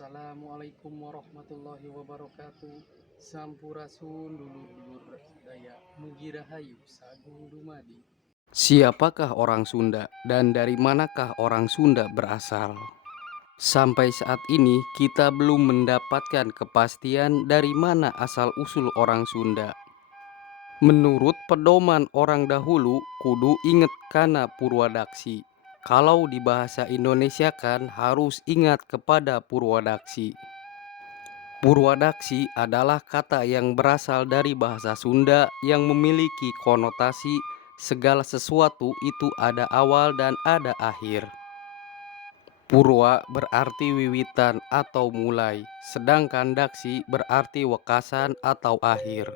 Assalamualaikum warahmatullahi wabarakatuh. Sampurasun dulur-dulur daya mugi rahayu sagung dumadi. Siapakah orang Sunda dan dari manakah orang Sunda berasal? Sampai saat ini kita belum mendapatkan kepastian dari mana asal-usul orang Sunda. Menurut pedoman orang dahulu, kudu inget kana Purwadaksi. Kalau di bahasa Indonesia kan harus ingat kepada Purwadaksi. Purwadaksi adalah kata yang berasal dari bahasa Sunda yang memiliki konotasi segala sesuatu itu ada awal dan ada akhir. Purwa berarti wiwitan atau mulai, sedangkan daksi berarti wekasan atau akhir.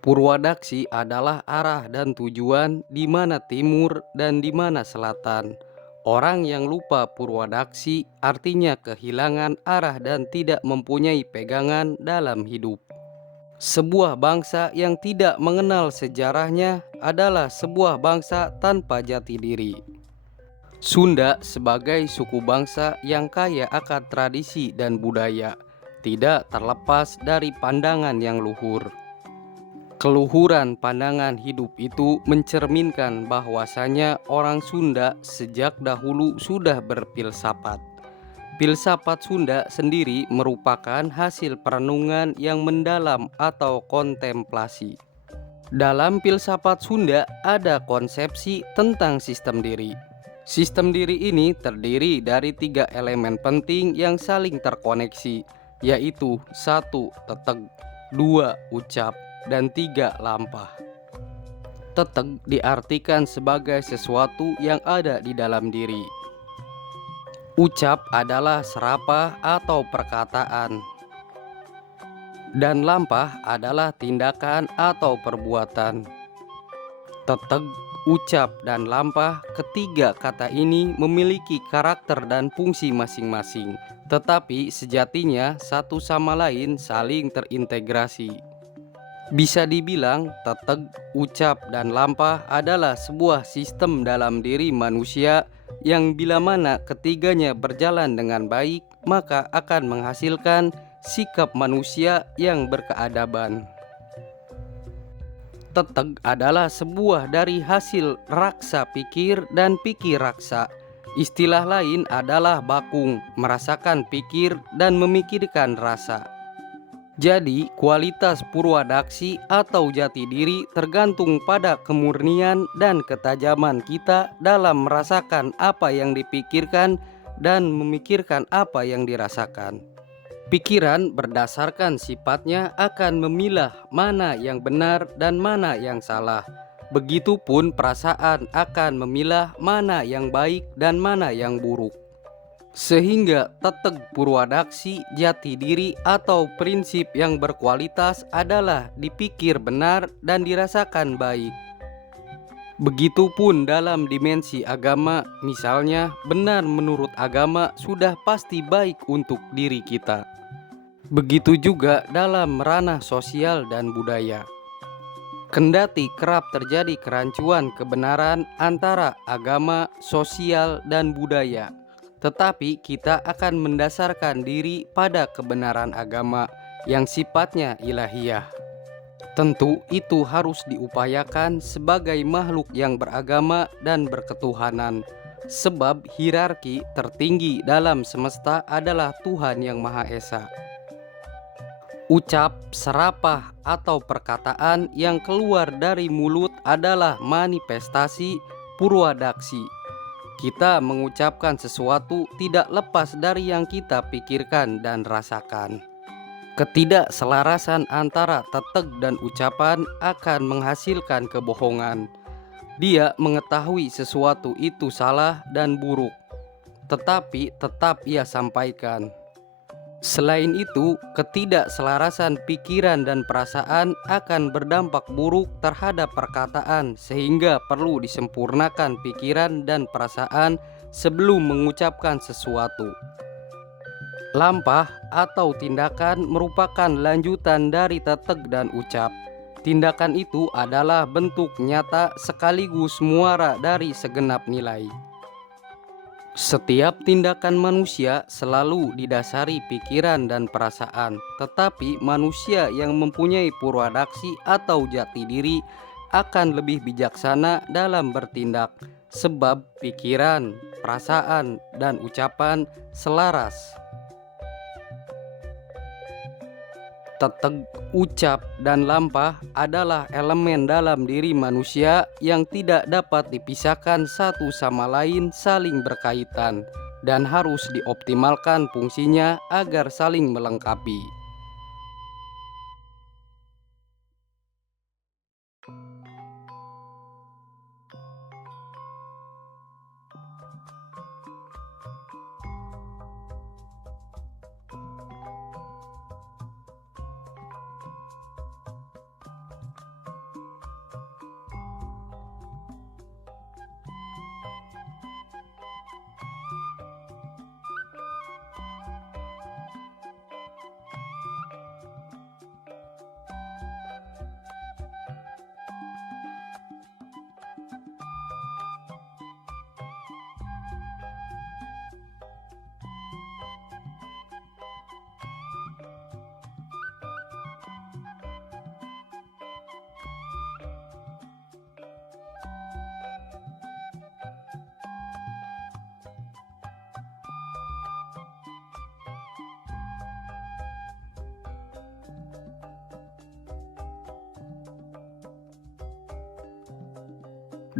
Purwadaksi adalah arah dan tujuan di mana timur dan di mana selatan. Orang yang lupa Purwadaksi artinya kehilangan arah dan tidak mempunyai pegangan dalam hidup. Sebuah bangsa yang tidak mengenal sejarahnya adalah sebuah bangsa tanpa jati diri. Sunda sebagai suku bangsa yang kaya akan tradisi dan budaya, tidak terlepas dari pandangan yang luhur. Keluhuran pandangan hidup itu mencerminkan bahwasanya orang Sunda sejak dahulu sudah berfilsafat. Filsafat Sunda sendiri merupakan hasil perenungan yang mendalam atau kontemplasi. Dalam filsafat Sunda ada konsepsi tentang sistem diri. Sistem diri ini terdiri dari 3 elemen penting yang saling terkoneksi, yaitu 1. Teteg, 2. Ucap, dan 3. Lampah. Teteg diartikan sebagai sesuatu yang ada di dalam diri. Ucap adalah serapah atau perkataan, dan lampah adalah tindakan atau perbuatan. Teteg, ucap, dan lampah, ketiga kata ini memiliki karakter dan fungsi masing-masing, tetapi sejatinya satu sama lain saling terintegrasi. Bisa dibilang teteg, ucap, dan lampah adalah sebuah sistem dalam diri manusia yang bila mana ketiganya berjalan dengan baik, maka akan menghasilkan sikap manusia yang berkeadaban. Teteg adalah sebuah dari hasil raksa pikir dan pikir raksa. Istilah lain adalah bakung, merasakan pikir dan memikirkan rasa. Jadi, kualitas Purwadaksi atau jati diri tergantung pada kemurnian dan ketajaman kita dalam merasakan apa yang dipikirkan dan memikirkan apa yang dirasakan. Pikiran berdasarkan sifatnya akan memilah mana yang benar dan mana yang salah. Begitupun perasaan akan memilah mana yang baik dan mana yang buruk. Sehingga teteg Purwadaksi jati diri atau prinsip yang berkualitas adalah dipikir benar dan dirasakan baik. Begitupun dalam dimensi agama, misalnya benar menurut agama sudah pasti baik untuk diri kita. Begitu juga dalam ranah sosial dan budaya. Kendati kerap terjadi kerancuan kebenaran antara agama, sosial, dan budaya, tetapi kita akan mendasarkan diri pada kebenaran agama yang sifatnya ilahiyah. Tentu itu harus diupayakan sebagai makhluk yang beragama dan berketuhanan, sebab hierarki tertinggi dalam semesta adalah Tuhan yang Maha Esa. Ucap, serapah, atau perkataan yang keluar dari mulut adalah manifestasi Purwadaksi. Kita mengucapkan sesuatu tidak lepas dari yang kita pikirkan dan rasakan. Ketidakselarasan antara teteg dan ucapan akan menghasilkan kebohongan. Dia mengetahui sesuatu itu salah dan buruk, tetapi tetap ia sampaikan. Selain itu, ketidakselarasan pikiran dan perasaan akan berdampak buruk terhadap perkataan, sehingga perlu disempurnakan pikiran dan perasaan sebelum mengucapkan sesuatu. Lampah atau tindakan merupakan lanjutan dari teteg dan ucap. Tindakan itu adalah bentuk nyata sekaligus muara dari segenap nilai. Setiap tindakan manusia selalu didasari pikiran dan perasaan, tetapi manusia yang mempunyai purwadaksi atau jati diri akan lebih bijaksana dalam bertindak, sebab pikiran, perasaan, dan ucapan selaras. Teteg, ucap, dan lampah adalah elemen dalam diri manusia yang tidak dapat dipisahkan satu sama lain, saling berkaitan, dan harus dioptimalkan fungsinya agar saling melengkapi.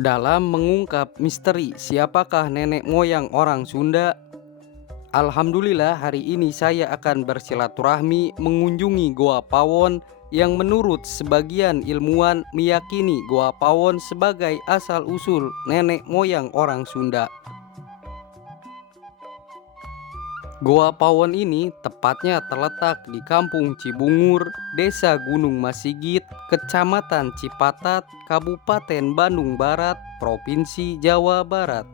Dalam mengungkap misteri siapakah nenek moyang orang Sunda, alhamdulillah hari ini saya akan bersilaturahmi mengunjungi Goa Pawon yang menurut sebagian ilmuwan meyakini Goa Pawon sebagai asal-usul nenek moyang orang Sunda. Goa Pawon ini tepatnya terletak di Kampung Cibungur, Desa Gunung Masigit, Kecamatan Cipatat, Kabupaten Bandung Barat, Provinsi Jawa Barat.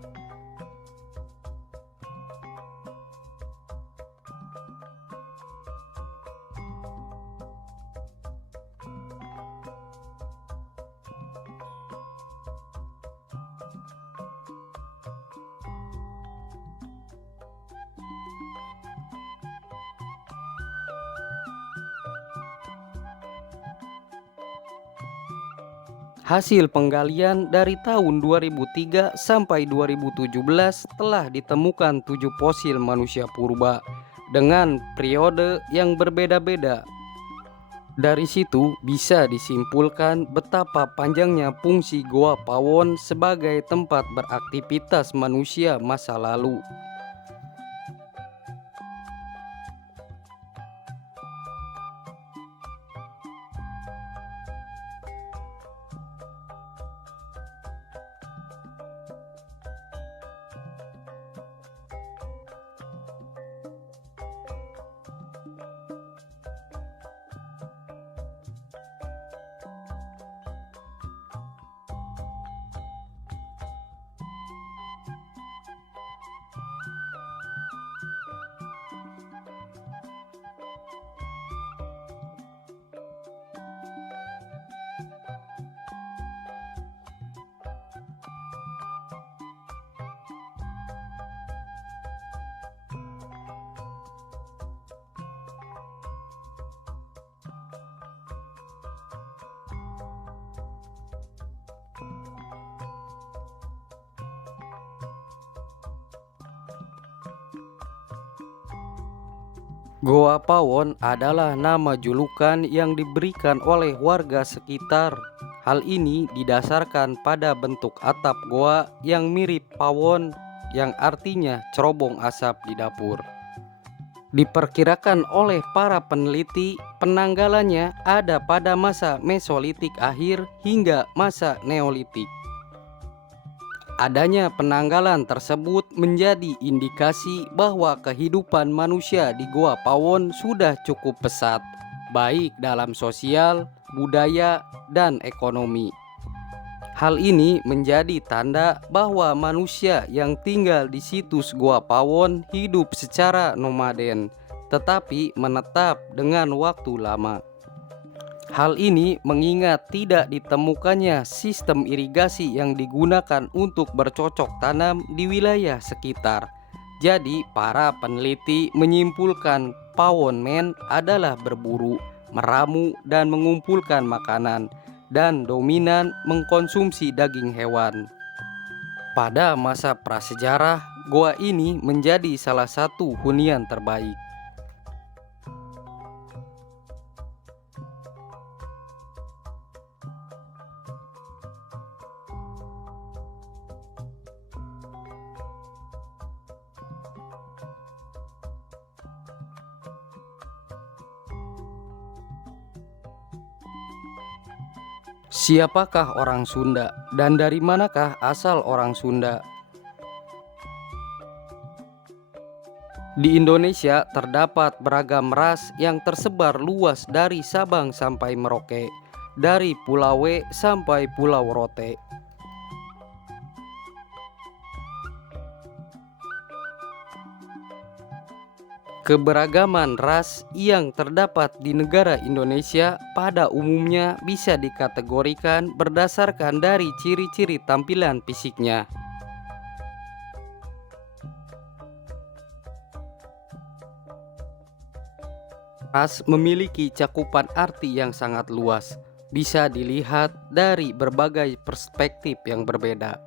Hasil penggalian dari tahun 2003 sampai 2017 telah ditemukan 7 fosil manusia purba dengan periode yang berbeda-beda. Dari situ bisa disimpulkan betapa panjangnya fungsi Goa Pawon sebagai tempat beraktivitas manusia masa lalu. Goa Pawon adalah nama julukan yang diberikan oleh warga sekitar. Hal ini didasarkan pada bentuk atap goa yang mirip pawon, yang artinya cerobong asap di dapur. Diperkirakan oleh para peneliti, penanggalannya ada pada masa Mesolitik akhir hingga masa Neolitik. Adanya penanggalan tersebut menjadi indikasi bahwa kehidupan manusia di Goa Pawon sudah cukup pesat, baik dalam sosial, budaya, dan ekonomi. Hal ini menjadi tanda bahwa manusia yang tinggal di situs Goa Pawon hidup secara nomaden, tetapi menetap dengan waktu lama. Hal ini mengingat tidak ditemukannya sistem irigasi yang digunakan untuk bercocok tanam di wilayah sekitar. Jadi, para peneliti menyimpulkan pawon men adalah berburu, meramu, dan mengumpulkan makanan, dan dominan mengkonsumsi daging hewan. Pada masa prasejarah, goa ini menjadi salah satu hunian terbaik. Siapakah orang Sunda dan dari manakah asal orang Sunda? Di Indonesia terdapat beragam ras yang tersebar luas dari Sabang sampai Merauke, dari Pulau W sampai Pulau Rote. Keberagaman ras yang terdapat di negara Indonesia pada umumnya bisa dikategorikan berdasarkan dari ciri-ciri tampilan fisiknya. Ras memiliki cakupan arti yang sangat luas, bisa dilihat dari berbagai perspektif yang berbeda.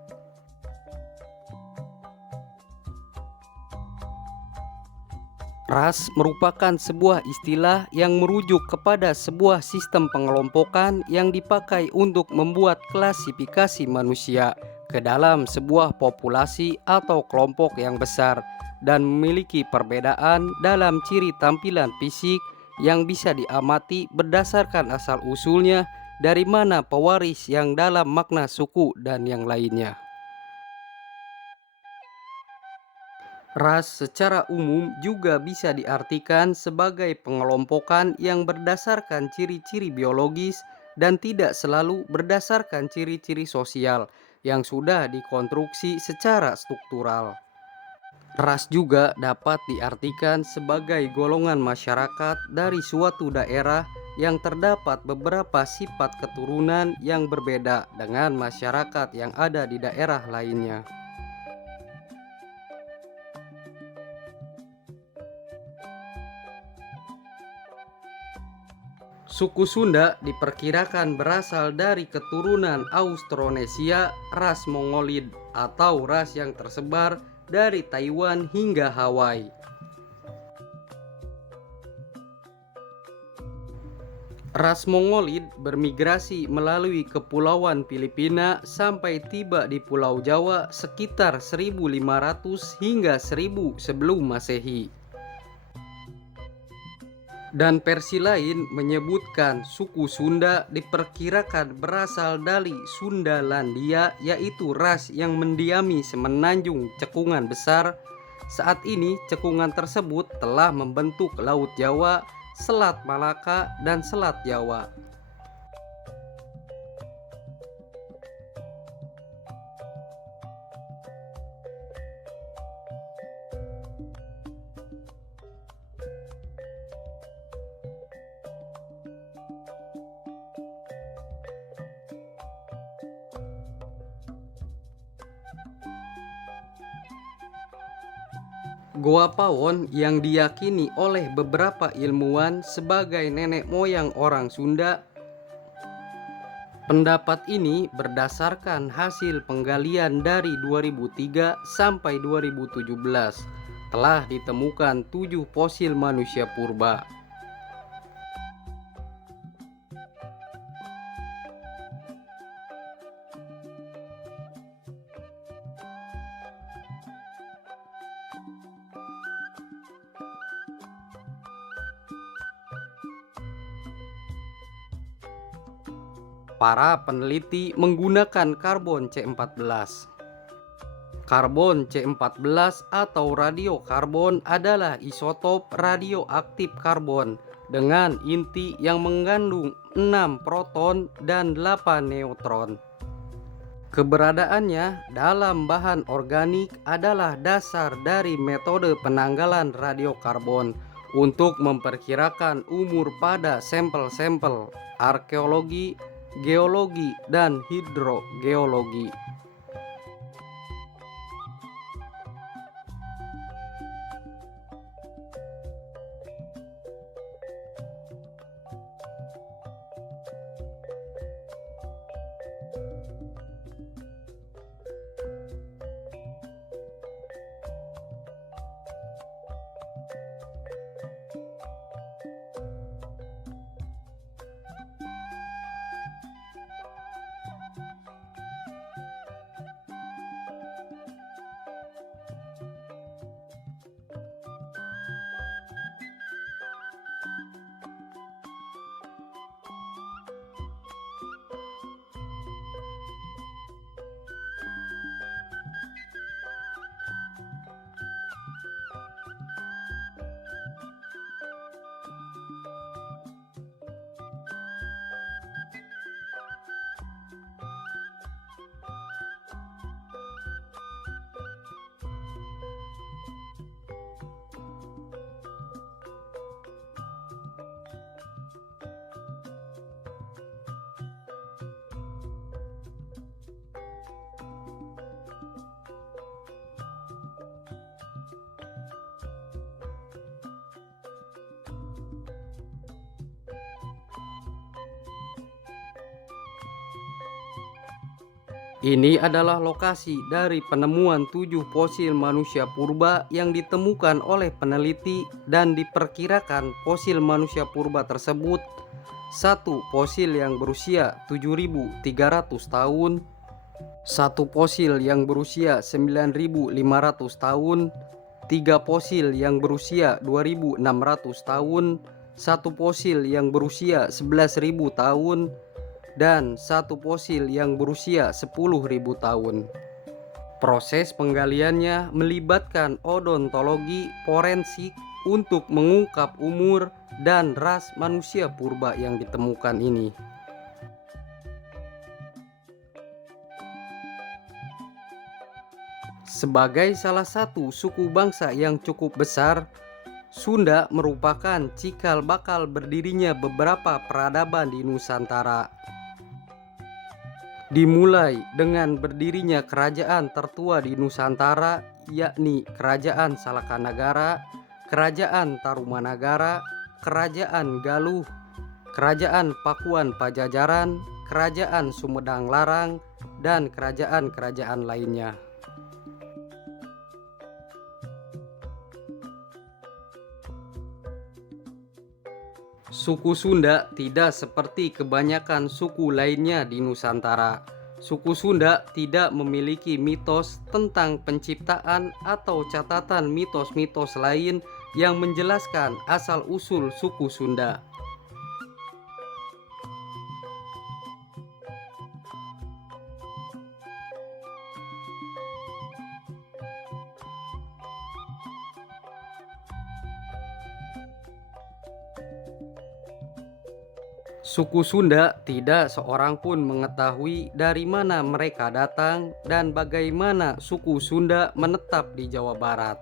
Ras merupakan sebuah istilah yang merujuk kepada sebuah sistem pengelompokan yang dipakai untuk membuat klasifikasi manusia ke dalam sebuah populasi atau kelompok yang besar dan memiliki perbedaan dalam ciri tampilan fisik yang bisa diamati berdasarkan asal-usulnya, dari mana pewaris yang dalam makna suku dan yang lainnya. Ras secara umum juga bisa diartikan sebagai pengelompokan yang berdasarkan ciri-ciri biologis dan tidak selalu berdasarkan ciri-ciri sosial yang sudah dikonstruksi secara struktural. Ras juga dapat diartikan sebagai golongan masyarakat dari suatu daerah yang terdapat beberapa sifat keturunan yang berbeda dengan masyarakat yang ada di daerah lainnya. Suku Sunda diperkirakan berasal dari keturunan Austronesia, ras Mongolid, atau ras yang tersebar dari Taiwan hingga Hawaii. Ras Mongolid bermigrasi melalui Kepulauan Filipina sampai tiba di Pulau Jawa sekitar 1500 hingga 1000 sebelum Masehi. Dan versi lain menyebutkan suku Sunda diperkirakan berasal dari Sundalandia, yaitu ras yang mendiami semenanjung cekungan besar. Saat ini cekungan tersebut telah membentuk Laut Jawa, Selat Malaka, dan Selat Jawa. Goa Pawon yang diyakini oleh beberapa ilmuwan sebagai nenek moyang orang Sunda. Pendapat ini berdasarkan hasil penggalian dari 2003 sampai 2017. Telah ditemukan 7 fosil manusia purba. Para peneliti menggunakan karbon C14. Karbon C14 atau radiokarbon adalah isotop radioaktif karbon dengan inti yang mengandung 6 proton dan 8 neutron. Keberadaannya dalam bahan organik adalah dasar dari metode penanggalan radiokarbon untuk memperkirakan umur pada sampel-sampel arkeologi, geologi, dan hidrogeologi. Ini adalah lokasi dari penemuan 7 fosil manusia purba yang ditemukan oleh peneliti, dan diperkirakan fosil manusia purba tersebut: satu fosil yang berusia 7.300 tahun, satu fosil yang berusia 9.500 tahun, tiga fosil yang berusia 2.600 tahun, satu fosil yang berusia 11.000 tahun, dan satu fosil yang berusia 10.000 tahun. Proses penggaliannya melibatkan odontologi forensik untuk mengungkap umur dan ras manusia purba yang ditemukan ini. Sebagai salah satu suku bangsa yang cukup besar, Sunda merupakan cikal bakal berdirinya beberapa peradaban di Nusantara. Dimulai dengan berdirinya kerajaan tertua di Nusantara, yakni Kerajaan Salakanagara, Kerajaan Tarumanagara, Kerajaan Galuh, Kerajaan Pakuan Pajajaran, Kerajaan Sumedang Larang, dan kerajaan-kerajaan lainnya. Suku Sunda tidak seperti kebanyakan suku lainnya di Nusantara. Suku Sunda tidak memiliki mitos tentang penciptaan atau catatan mitos-mitos lain yang menjelaskan asal-usul suku Sunda. Suku Sunda tidak seorang pun mengetahui dari mana mereka datang dan bagaimana suku Sunda menetap di Jawa Barat.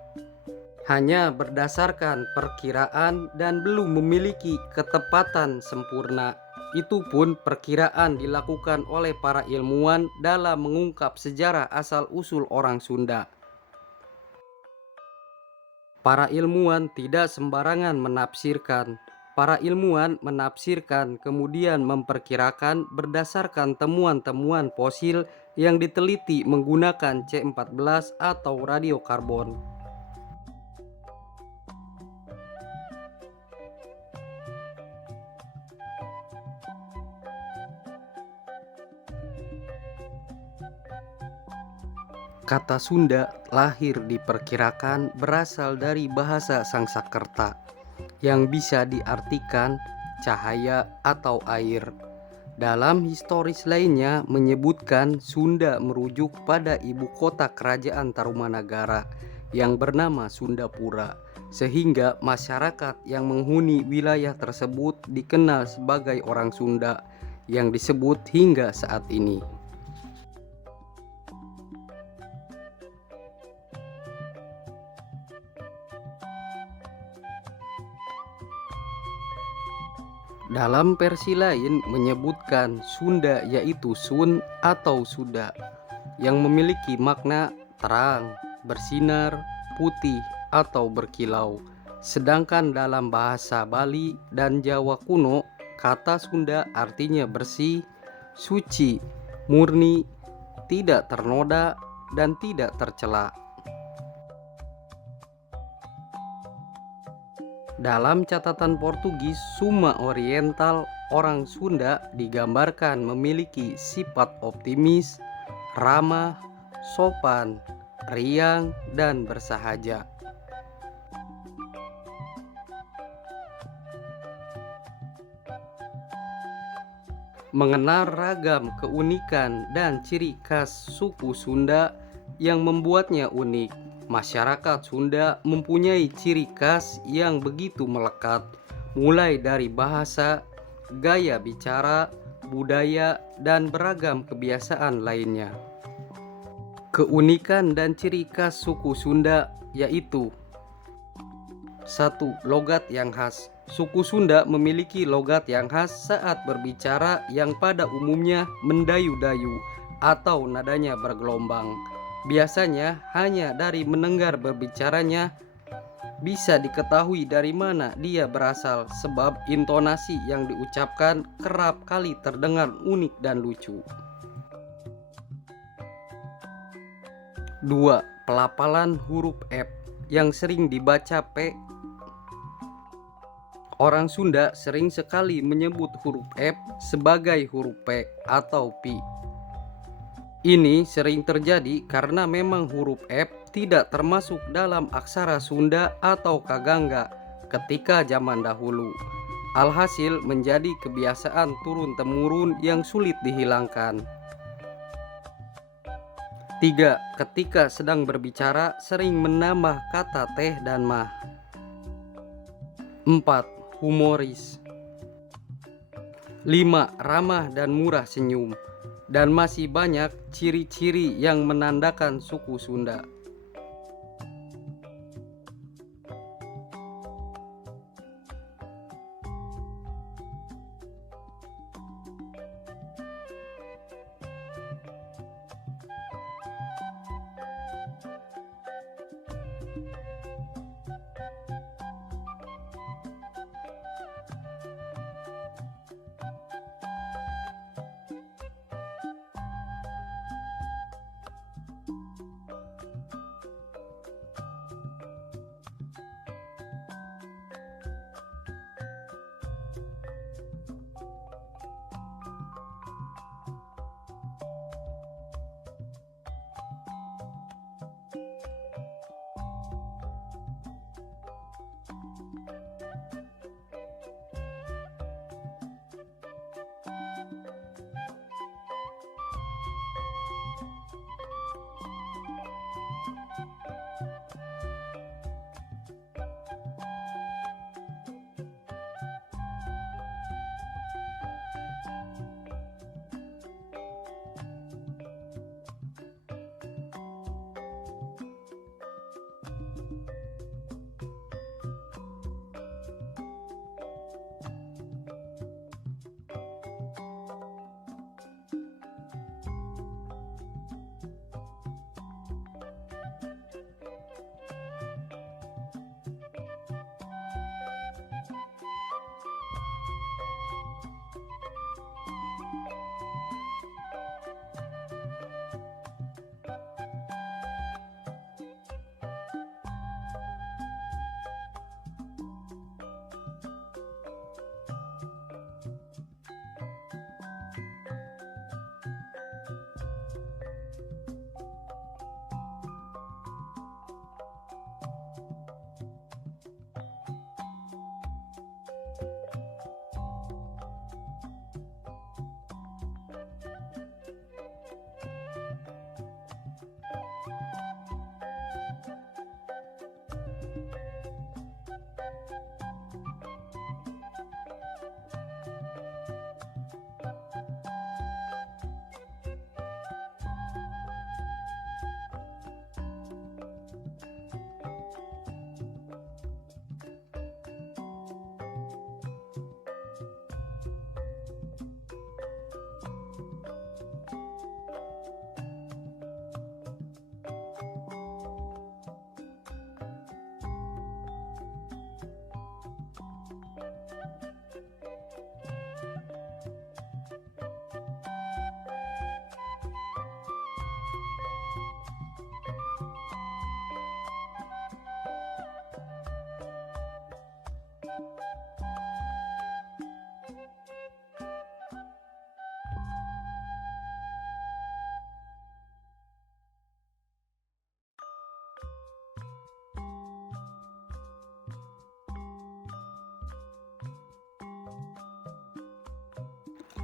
Hanya berdasarkan perkiraan dan belum memiliki ketepatan sempurna. Itu pun perkiraan dilakukan oleh para ilmuwan dalam mengungkap sejarah asal-usul orang Sunda. Para ilmuwan tidak sembarangan menafsirkan. Para ilmuwan menafsirkan kemudian memperkirakan berdasarkan temuan-temuan fosil yang diteliti menggunakan C14 atau radiokarbon. Kata Sunda lahir diperkirakan berasal dari bahasa Sangsakerta yang bisa diartikan cahaya atau air. Dalam historis lainnya menyebutkan Sunda merujuk pada ibu kota kerajaan Tarumanagara yang bernama Sundapura, sehingga masyarakat yang menghuni wilayah tersebut dikenal sebagai orang Sunda yang disebut hingga saat ini. Dalam versi lain menyebutkan Sunda yaitu Sun atau Suda yang memiliki makna terang, bersinar, putih atau berkilau. Sedangkan dalam bahasa Bali dan Jawa kuno, kata Sunda artinya bersih, suci, murni, tidak ternoda, dan tidak tercela. Dalam catatan Portugis Suma Oriental, orang Sunda digambarkan memiliki sifat optimis, ramah, sopan, riang, dan bersahaja. Mengenal ragam keunikan dan ciri khas suku Sunda yang membuatnya unik, masyarakat Sunda mempunyai ciri khas yang begitu melekat, mulai dari bahasa, gaya bicara, budaya, dan beragam kebiasaan lainnya. Keunikan dan ciri khas suku Sunda yaitu: 1. Logat yang khas. Suku Sunda memiliki logat yang khas saat berbicara yang pada umumnya mendayu-dayu atau nadanya bergelombang. Biasanya hanya dari mendengar berbicaranya bisa diketahui dari mana dia berasal, sebab intonasi yang diucapkan kerap kali terdengar unik dan lucu. 2. Pelafalan huruf F yang sering dibaca P. Orang Sunda sering sekali menyebut huruf F sebagai huruf P atau Pi. Ini sering terjadi karena memang huruf F tidak termasuk dalam aksara Sunda atau Kaganga ketika zaman dahulu. Alhasil menjadi kebiasaan turun-temurun yang sulit dihilangkan. 3. Ketika sedang berbicara sering menambah kata teh dan mah. 4. Humoris. 5. Ramah dan murah senyum. Dan masih banyak ciri-ciri yang menandakan suku Sunda.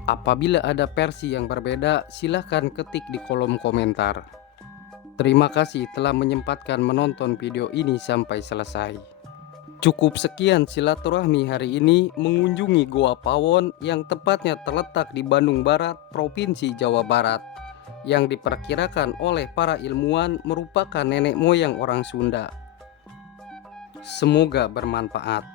Apabila ada versi yang berbeda, silahkan ketik di kolom komentar. Terima kasih telah menyempatkan menonton video ini sampai selesai. Cukup sekian silaturahmi hari ini mengunjungi Goa Pawon yang tepatnya terletak di Bandung Barat, Provinsi Jawa Barat, yang diperkirakan oleh para ilmuwan merupakan nenek moyang orang Sunda. Semoga bermanfaat.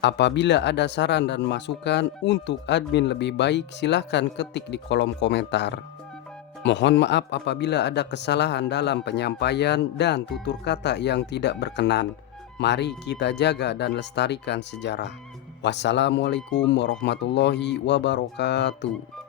Apabila ada saran dan masukan untuk admin lebih baik, silahkan ketik di kolom komentar. Mohon maaf apabila ada kesalahan dalam penyampaian dan tutur kata yang tidak berkenan. Mari kita jaga dan lestarikan sejarah. Wassalamualaikum warahmatullahi wabarakatuh.